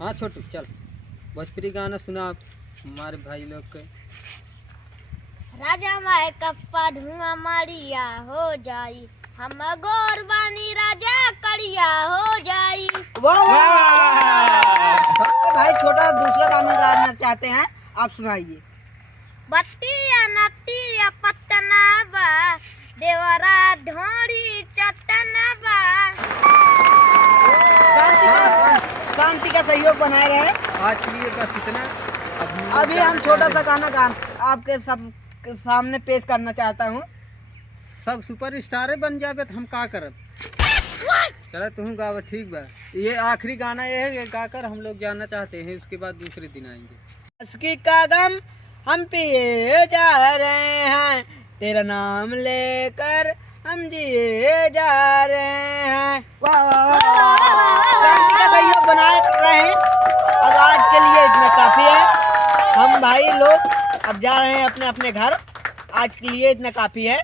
हाँ छोटू चल भोजपुरी गाना सुना आप हमारे भाई लोग के। राजा माए कप्पा धुआं मारिया हो जाई, हम गोर बानी राजा करिया हो जाई। वाह भाई छोटा दूसरा गाना गाना चाहते हैं, आप सुनाइए। बत्तिया नतिया पटना बा, देवरा ढोरी चटना बा। शांति का सहयोग बनाए रहे। आज के लिए बस इतना। अभी हम छोटा सा गाना आपके सब सामने पेश करना चाहता हूँ। सब सुपर स्टार बन जावे तो हम का करब। चलो तुम गाओ ठीक बा। ये आखिरी गाना ये है, ये गाकर हम लोग जाना चाहते हैं, उसके बाद दूसरे दिन आएंगे। उसकी का गम हम पिए जा रहे हैं, तेरा नाम लेकर हम जिए जा रहे हैं। वाह वाह वाह, शांति का सहयोग बनाए रहे। अब आज के लिए इतना काफी है। हम भाई लोग अब जा रहे हैं अपने अपने घर। आज के लिए इतना काफी है।